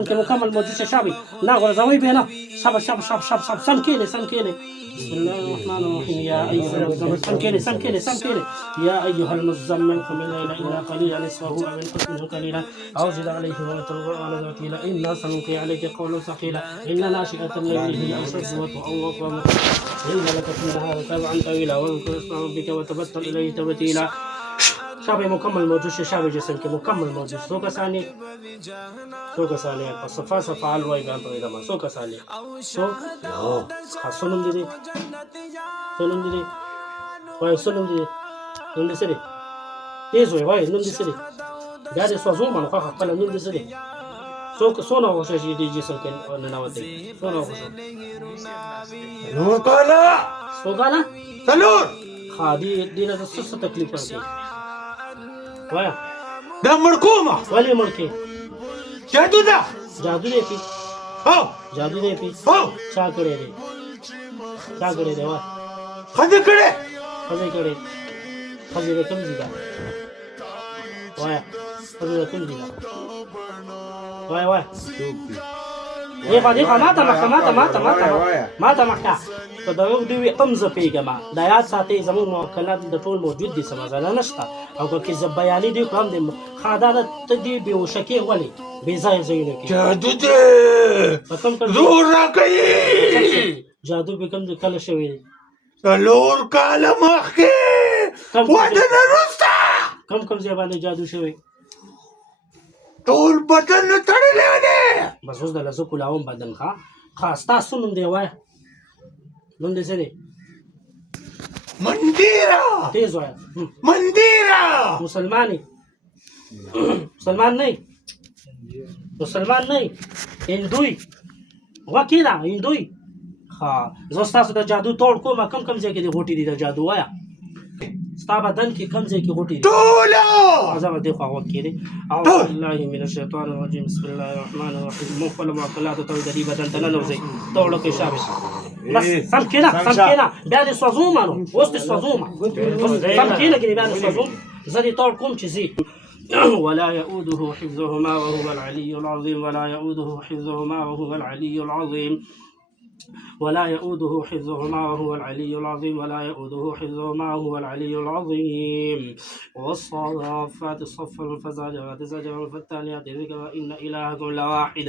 مكمل موجود شعبي ناغور زوي بينا شاب شاب شاب شاب شاب سمكيني سمكيني بسم الله الرحمن الرحيم يا أيها المزمل سمكيني سمكيني سمكيني يا أيها المزمل قم الليل إلا قليلا نصفه أو انقص منه قليلا أو زد عليه وترجع ترتيلا إنا سنلقي عليك قولا ثقيلا إن ناشئة الليل هي أشد وطئا وأقوم إن لك في النهار سبعا طويلا واذكر اسم ربك وتبتل إليه تبتيلا شعبي مكمل موجود شعبي جسم के मुकम्मल मौजूद सो का साले सफा सफा अलवाई गान तो इधर सो का साले सो सुनम दीदी वाई सुनम दीदी नंदी सरी तेज हुए वाई नंदी सरी गाड़ी स्वाजू मानो खा खा पहले नंदी सरी सो ना हो शायद ये जैसा के ननावते सो ना हो शायद सो का ना سلور हाँ दी ना तो सुस्त तकलीफ पड़ती वाया ده مركومة वाली मुड़के جادو ده जादू दे पी هو जादू दे पी هو क्या करे दे वाह خد كده खजे करे खजे रे कम जीगा वाया खजे रे कम जीगा वाया ये देखा माता मक्का तो दरोग دی کم ز پیګما د یاد ساتي زموږ موکلات د ټول موجود دي سم زنه نشته او که ز بیانې دی کوم د خادانه ته دی به وشکی ولی به ځای زینو کې جادو ده ختم کړ زور راکړي جادو به کوم د کله شوی سلور کاله مخکې واده نه وروسته کم ځای باندې جادو شوی ټول بدن تړلی دی بس اوس د لزو کولاوم بدن خاص تاسو نوم دی وای نوم دې څه دی مندیرا تیز وای مندیرا مسلمان نه هندوی وکیلا هندوی ها زه تاسو د جادو توړ کوم کم ځای کې دی غوټي دي د جادو وایا ستا بدن کې کم ځای کې غوټي دي ټوله ازما دې خو غوټ کړي اعوذ بالله من الشیطان الرجیم بسم الله الرحمن الرحیم مخل معقلات ته د دې بدن ته نه نوځي توړ کې شابه بس سم کېنا بیا دې سوزومانو اوس دې سوزوما سم کېنا کې بیا دې سوزوم زه دې توړ کوم چې زی ولا يؤوده حفظهما وهو العلي العظيم ولا يؤوده حفظهما وهو العلي العظيم ولا يؤوده حفظهما وهو العلي العظيم ولا يؤوده حفظهما وهو العلي العظيم والصافات صفا فالزاجرات زجرا فالتاليات ذكرا إن إلهكم لواحد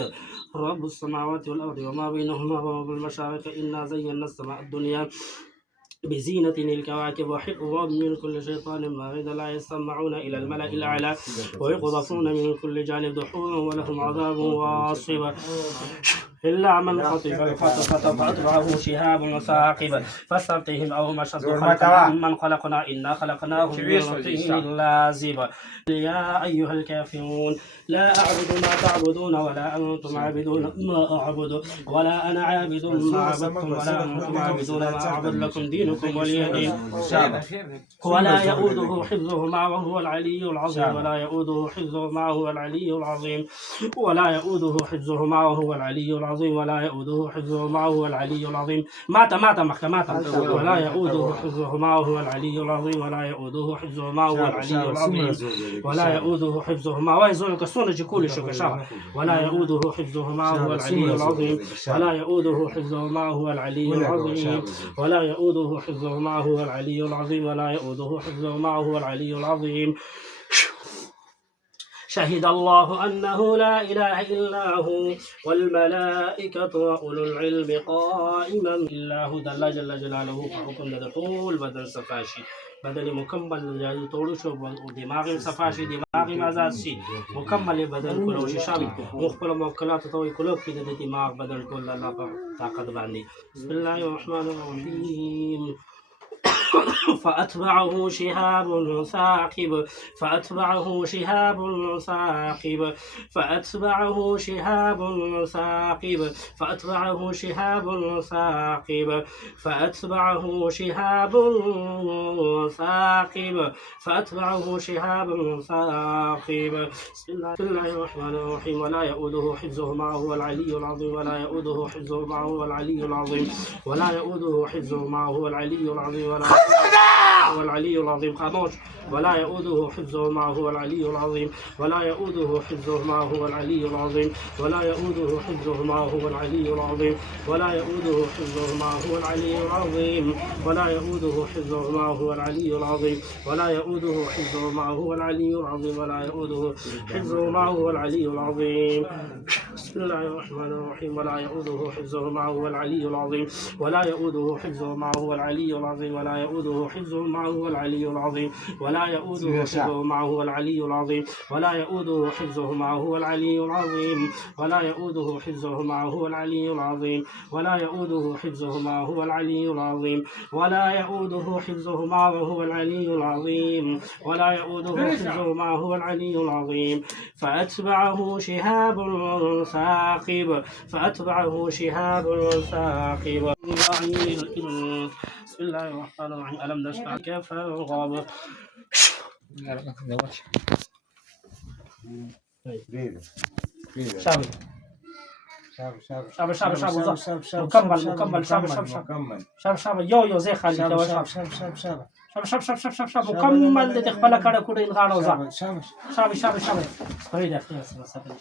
رب السماوات والأرض وما بينهما ورب المشارق إنا زينا السماء الدنيا بزينة الكواكب وحفظا من كل شيطان مارد لا يسمعون إلى الملأ الأعلى ويقذفون من كل جانب دحورا ولهم عذاب واصب إلا من خطف الخطفة فأتبعه شهاب ثاقب فاستفتهم أو مشت خلقا من خلقنا إنا خلقناهم من طين لازب يا أيها الكافرون لا أعبد ما تعبدون ولا أنتم عابدون ما أعبد ولا أنا عابد ما عبدتم ولا أنتم عابدون ما أعبد لكم دينكم ولي دين ولا يؤوده حفظهما وهو العلي العظيم ولا يؤوده حفظهما وهو العلي العظيم ولا يؤوده حفظهما وهو العلي العظيم ولا يؤوده حفظهما وهو العلي العظيم مات محكمات ولا يؤوده حفظهما وهو العلي العظيم ولا يؤوده حفظهما وهو العلي العظيم ولا يؤوده حفظهما ويزول كسونة كل شكشاه ولا يؤوده حفظهما وهو العلي العظيم ولا يؤوده حفظهما وهو العلي العظيم ولا يؤوده حفظهما وهو العلي العظيم ولا يؤوده حفظهما وهو العلي العظيم شهد الله أنه لا إله إلا هو والملائكة وأولو العلم قائما إلا هو جل جلاله فحكم لدطول بدن صفاشي بدن مكمل جادو توڑو شو دماغ صفاشي دماغ آزاد شي مكمل بدن كله شامل مخبر موكلات توي كله كده دماغ بدن كل الله طاقت باندې بسم الله الرحمن الرحيم فأتبعه شهاب ثاقب فأتبعه شهاب ثاقب فأتبعه شهاب ثاقب فأتبعه شهاب ثاقب فأتبعه شهاب ثاقب فأتبعه شهاب ثاقب بسم الله الرحمن الرحيم ولا يؤوده حفظهما وهو العلي العظيم ولا يؤوده حفظهما وهو العلي العظيم ولا يؤوده حفظهما وهو العلي العظيم ولا هو العلي العظيم. خاموش. ولا يؤوده حفظهما هو العلي العظيم. ولا يؤوده حفظهما هو العلي العظيم. ولا يؤوده حفظهما هو العلي العظيم. ولا يؤوده حفظهما هو العلي العظيم. ولا يؤوده حفظهما هو العلي العظيم. ولا يؤوده حفظهما هو العلي العظيم. ولا يؤوده حفظهما هو العلي العظيم. بسم الله الرحمن الرحيم. ولا يؤوده حفظهما هو العلي العظيم. ولا يؤوده حفظهما هو العلي العظيم. ولا يؤوده حفظهما هو العلي العظيم. ولا يؤوده حفظهما هو العلي العظيم. ولا يؤوده حفظهما هو العلي العظيم. ولا يؤوده حفظهما هو العلي العظيم. ولا يؤوده حفظهما هو العلي العظيم. ولا يؤوده حفظهما وهو العلي العظيم. ولا يؤوده حفظهما هو العلي العظيم. فأتبعه شهاب ثاقب. فأتبعه شهاب ثاقب. بسم الله الرحمن الرحيم. ألم نشرح لك فارغب. شابي شابي شابي شابي مكمل شابي شابي شابي يو زي خالد شابي شابي شابي شابي مكمل دي خپل کړه کوډې غاړو ځه شابي شابي شابي